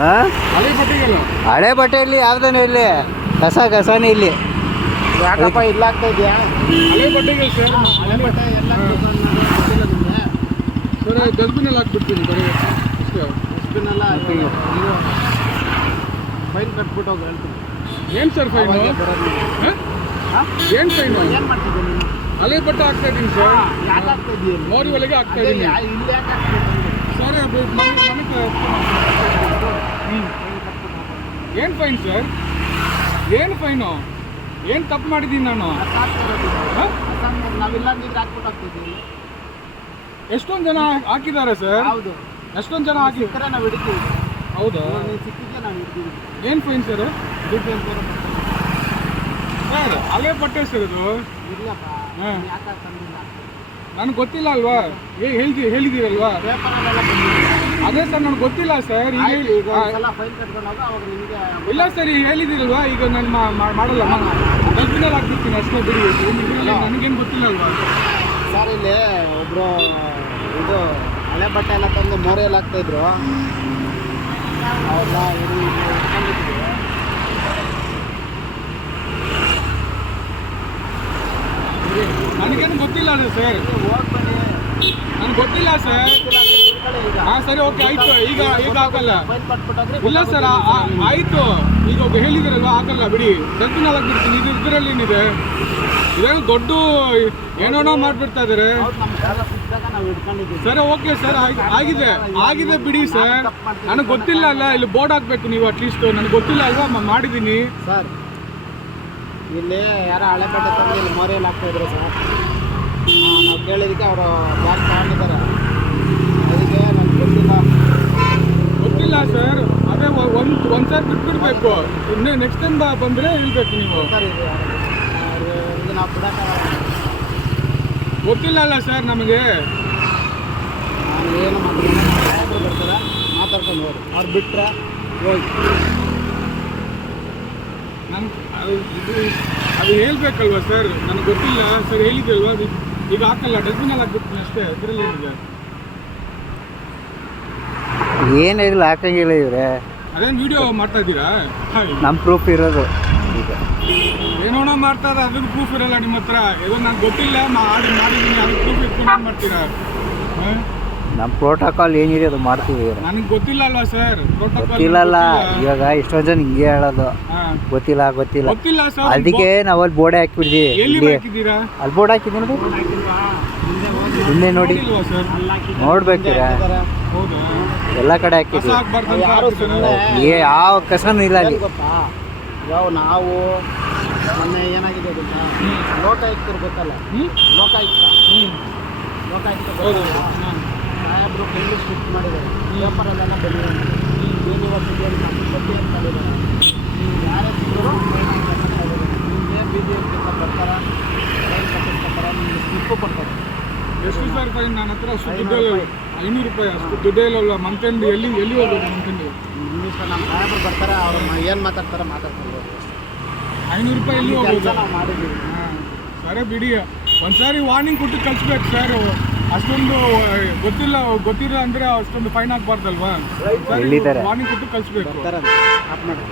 ಹಾಂ ಹಳೆ ಬಟ್ಟೆಗೆಲ್ಲ ಹಳೆ ಬಟ್ಟೆಯಲ್ಲಿ ಯಾವ್ದಾನ ಇಲ್ಲಿ ಕಸನೇ ಇಲ್ಲಿ. ಯಾಕಪ್ಪ ಇಲ್ಲ ಆಗ್ತಾ ಇದೆಯಾ? ಹಳೆ ಬಟ್ಟೆಗೆ ಸರ್ ಹಳೆ ಬಟ್ಟೆ ಎಲ್ಲ ಗೊತ್ತಿಲ್ಲ ನಿಮಗೆ. ಸರ್ ಡಸ್ಟ್ಬಿನಲ್ಲಿ ಹಾಕ್ಬಿಡ್ತೀನಿ ಬರೀ ಅಷ್ಟೇ. ಡಸ್ಟ್ಬಿನ್ನೆಲ್ಲ ಫೈನ್ ಕಟ್ಬಿಟ್ಟು ಹೋಗಿ ಹೇಳ್ತೀನಿ. ಏನು ಸರ್ ಫೈನು? ಏನು ಫೈನು? ಏನು ಮಾಡ್ತಿದ್ದೀನಿ ನೀನು? ಹಳೆ ಬಟ್ಟೆ ಹಾಕ್ತಾ ಇದ್ದೀನಿ ಸರ್. ಯಾಕೆ ಆಗ್ತಾ ಇದೆಯಾ? ಮೋರಿ ಒಳಗೆ ಹಾಕ್ತಾ ಇದ್ದೀನಿ ಇಲ್ಲಿ ಯಾಕೆ ಆಗ್ತಾ ಸರ್. ಏನು ಫೈನ್ ಸರ್? ಏನು ಫೈನು? ಏನು ತಪ್ಪು ಮಾಡಿದ್ದೀನಿ ನಾನು? ನಾವಿಲ್ಲ ನೀರು ಹಾಕ್ಬಿಟ್ಟು ಹೋಗ್ತಿದ್ದೀವಿ. ಎಷ್ಟೊಂದು ಜನ ಹಾಕಿದ್ದಾರೆ ಸರ್. ಹೌದು, ಎಷ್ಟೊಂದು ಜನ ಹಾಕಿ ಸಿಕ್ಕರೆ ನಾವು ಹಿಡಿತೀವಿ. ಹೌದಾ? ನೀವು ಸಿಕ್ಕಿದ್ರೆ ನಾವು ಹಿಡ್ತೀವಿ. ಏನು ಫೈನ್ ಸರ್? ದುಡ್ಡು ಹೇಳ್ತಾರೆ ಸರ್ ಹಳೆ ಬಟ್ಟೆ ಸರ್ ಇದು. ಇರ್ಲಪ್ಪ, ಹಾಂ. ಯಾಕೆ ತಂದಿಲ್ಲ? ನನಗೆ ಗೊತ್ತಿಲ್ಲ ಅಲ್ವಾ? ಹೇಳಿದ್ದೀರಲ್ವಾ? ಪೇಪರಲ್ಲೆಲ್ಲ ಬಂದಿಲ್ಲ. ಅದೇ ಸರ್ ನನಗೆ ಗೊತ್ತಿಲ್ಲ ಸರ್. ಈಗ ಈಗ ಒಂದ್ಸಲ ಫೈನ್ ಕಟ್ಕೊಂಡಾಗ ಅವಾಗ ನಿಮಗೆ ಇಲ್ಲ ಸರ್, ಈಗ ಹೇಳಿದ್ದೀರಲ್ವಾ? ಈಗ ನಾನು ಮಾಡಲ್ಲ, ಡಸ್ಟ್ಬಿನಲ್ಲಿ ಹಾಕ್ಬಿಡ್ತೀನಿ ಅಷ್ಟೇ ಬಿಡಿ. ನನಗೇನು ಗೊತ್ತಿಲ್ಲ ಅಲ್ವಾ? ಸರ್ ಇಲ್ಲಿ ಒಬ್ರು ಇದು ಹಳೆ ಬಟ್ಟೆ ಎಲ್ಲ ತಂದು ಮೋರೆಯಲ್ಲಿ ಹಾಕ್ತಾಯಿದ್ರು. ಹೌದಾ? ಇದು ಇಟ್ಕೊಂಡಿದ್ವಿ. ನನಗೇನು ಗೊತ್ತಿಲ್ಲ ಅಲ್ಲ ಸರ್. ಹೋಗ್ಬನ್ನಿ. ನನಗೆ ಗೊತ್ತಿಲ್ಲ ಸರ್. ಹಾಂ ಸರಿ, ಓಕೆ ಆಯಿತು. ಈಗ ಹಾಕಲ್ಲ. ಫೈನ್ ಕಟ್ಬಿಟ್ಟಾದ್ರೆ ಇಲ್ಲ ಸರ್, ಆಯಿತು. ಈಗ ಹೇಳಿದಿರಲ್ವಾ? ಹಾಕಲ್ಲ ಬಿಡಿ, ಡಸ್ಟ್ಬಿನಲ್ಲಿ ಹಾಕ್ಬಿಡ್ತೀನಿ. ಇದರಲ್ಲಿ ಏನಿದೆ? ಇದೇನು ದೊಡ್ಡ ಏನೋ ಮಾಡಿಬಿಡ್ತಾ ಇದ್ದಾರೆ. ನಮ್ಮ ಜಾಗ ಸಿಕ್ಕಿದಾಗ ನಾವು ಇಟ್ಕೊಂಡಿದ್ದೀವಿ. ಸರಿ, ಓಕೆ ಸರ್, ಆಗಿದೆ ಬಿಡಿ ಸರ್. ನನಗೆ ಗೊತ್ತಿಲ್ಲ ಅಲ್ಲ, ಇಲ್ಲಿ ಬೋರ್ಡ್ ಹಾಕಬೇಕು ನೀವು ಅಟ್ಲೀಸ್ಟ್. ನನಗೆ ಗೊತ್ತಿಲ್ಲ ಅಲ್ವಾ? ಮಾಡಿದ್ದೀನಿ ಸರ್. ಇಲ್ಲಿ ಯಾರೋ ಹಳೆ ಬಟ್ಟೆ ತಂದು ಇಲ್ಲಿ ಮೋರಿಯಲ್ಲಿ ಹಾಕ್ತಾಯಿದ್ರು ಸರ್. ನಾವು ಕೇಳಿದ್ದಕ್ಕೆ ಅವರು ಬ್ಯಾಗ್ ತಗೊಂಡಿದ್ದಾರೆ. ಅದಕ್ಕೆ ನನಗೆ ಗೊತ್ತಿಲ್ಲ ಸರ್. ಅದೇ ಒಂದು ಸಾರಿ ಬಿಟ್ಬಿಡ್ಬೇಕು. ನೆಕ್ಸ್ಟ್ ಟೈಮ್ ಬಂದರೆ ಹೇಳ್ಬೇಕು ನೀವು. ಸರ್ ಇದು ನಾವು ಬಿಡೋಕ್ಕಾಗಲ್ಲ. ಗೊತ್ತಿಲ್ಲ ಅಲ್ಲ ಸರ್ ನಮಗೆ. ನಾನು ಏನು ಸಾಹೇಬರು ಬರ್ತಾರೆ, ಮಾತಾಡ್ಕೊಂಡು ಹೋಗಿ ಅವ್ರು ಬಿಟ್ಟರೆ ಹೋಗಿ. ಅದು ಹೇಳ್ಬೇಕಲ್ವಾ ಸರ್? ನನಗೆ ಗೊತ್ತಿಲ್ಲ ಸರ್. ಹೇಳಿದ್ರಲ್ವಾ? ಈಗ ಹಾಕಲ್ಲ, ಡಸ್ಟ್ಬಿನಲ್ಲಿ ಹಾಕ್ಬಿಡ್ತೀನಿ ಅಷ್ಟೇ. ಇದರಲ್ಲಿ ಏನಿದೆ? ಏನಿಲ್ಲ, ಹಾಕಂಗಿಲ್ಲ ಇವ್ರೆ. ಅದೇನು ವಿಡಿಯೋ ಮಾಡ್ತಾ ಇದ್ದೀರಾ? ನಮ್ಮ ಪ್ರೂಫ್ ಇರೋದು ಈಗ. ಏನೋ ಮಾಡ್ತಾ ಇದ್ದಾರೆ, ಅದಕ್ಕೆ ಪ್ರೂಫ್ ಇರಲ್ಲ ನಿಮ್ಮ ಹತ್ರ. ಇದು ನಂಗೆ ಗೊತ್ತಿಲ್ಲ, ಮಾಡಿದ್ದೀನಿ, ಅದಕ್ಕೆ ಪ್ರೂಫ್ ಇಟ್ಕೊಂಡು ಏನು ಮಾಡ್ತೀರಾ? ನಮ್ಮ ಪ್ರೋಟೋಕಾಲ್ ಏನಿದೆ ಅದು ಮಾಡ್ತೀವಿ. ನನಗೆ ಗೊತ್ತಿಲ್ಲ ಅಲ್ವಾ ಸರ್? ಗೊತ್ತಿಲ್ಲಲ್ಲ. ಇವಾಗ ಇಷ್ಟೊಂದು ಜನ ಹಿಂಗೆ ಹೇಳೋದು, ಗೊತ್ತಿಲ್ಲ ಗೊತ್ತಿಲ್ಲ ಸರ್. ಅದಕ್ಕೆ ನಾವು ಅಲ್ಲಿ ಬೋರ್ಡ್ ಹಾಕ್ಬಿಡ್ತೀವಿ. ಎಲ್ಲಿ ಹಾಕಿದ್ದೀರಾ? ಅಲ್ಲಿ ಬೋರ್ಡ್ ಹಾಕಿದ್ದೀನಿ ನೋಡಿ, ಹಿಂದೆ ನೋಡಿ, ನೋಡ್ಬೇಕಿರಾ? ಹೌದಾ? ಎಲ್ಲ ಕಡೆ ಹಾಕಿದ್ದೀವಿ. ಯಾರು ಸುಮ್ಮನೆ ಯಾವ ಕಸನೂ ಇಲ್ಲ ಅಲ್ಲಿ. ಗೊತ್ತಾ? ಯಾವ ನಾವು ಮೊನ್ನೆ ಏನಾಗಿದೆ ಗೊತ್ತಾ? ಲೋಕಾಯುಕ್ತರು ಗೊತ್ತಲ್ಲ? ಲೋಕಾಯುಕ್ತ ಸಾಹೇಬರು ಫುಲ್ಲು ಸ್ಟ್ರಿಕ್ಟ್ ಮಾಡಿದ್ದಾರೆ. ಪೇಪರಲ್ಲೆಲ್ಲ ಬಂದಿದ್ದಾರೆ. ಯೂನಿವರ್ಸಿಟಿಯಲ್ಲಿ ನಮ್ಮ ಬಗ್ಗೆ ಅಂತಂದಿದ್ದಾರೆ. ಯಾರೇ ಸಿಕ್ಕರು ನಿಮಗೆ BJP ಬರ್ತಾರೆ, ಫೈನ್ ಕಟ್ಟಿರ್ತಾರೆ, ನಿಮಗೆ ಸ್ಲಿಪ್ಪು ಕೊಡ್ತಾರೆ. ಎಷ್ಟು ಸರ್ ಫೈನ್? ನನ್ನ ಹತ್ರ ಅಷ್ಟು ದುಡ್ಡು ಇಲ್ಲ. 500 ರೂಪಾಯಿ ಅಷ್ಟು ದುಡ್ಡೇ ಇಲ್ಲಲ್ಲ. ಮಂತೆಂದು ಎಲ್ಲಿ ಹೋಗ್ಬೇಕು? ಮಂತೆಂದು ನಿಮಿಷ ನಮ್ಮ ಸಾಹೇಬರು ಬರ್ತಾರೆ, ಅವರು ಏನು ಮಾತಾಡ್ತಾರೆ 500 ರೂಪಾಯಿ ಎಲ್ಲಿ ಹೋಗ್ಬೋದು? ನಾವು ಮಾಡಿದ್ದೀವಿ. ಹಾಂ ಸರಿ ಬಿಡಿ. ಒಂದ್ಸಾರಿ ವಾರ್ನಿಂಗ್ ಕೊಟ್ಟು ಕಳಿಸ್ಬೇಕು ಸರ್. ಅಷ್ಟೊಂದು ಗೊತ್ತಿಲ್ಲ ಅಂದರೆ ಅಷ್ಟೊಂದು ಫೈನ್ ಹಾಕ್ಬಾರ್ದಲ್ವಾ? ವಾರ್ನಿಂಗ್ ಕೊಟ್ಟು ಕಳಿಸ್ಬೇಕು. ಆಫ್ ಮಾಡಿ.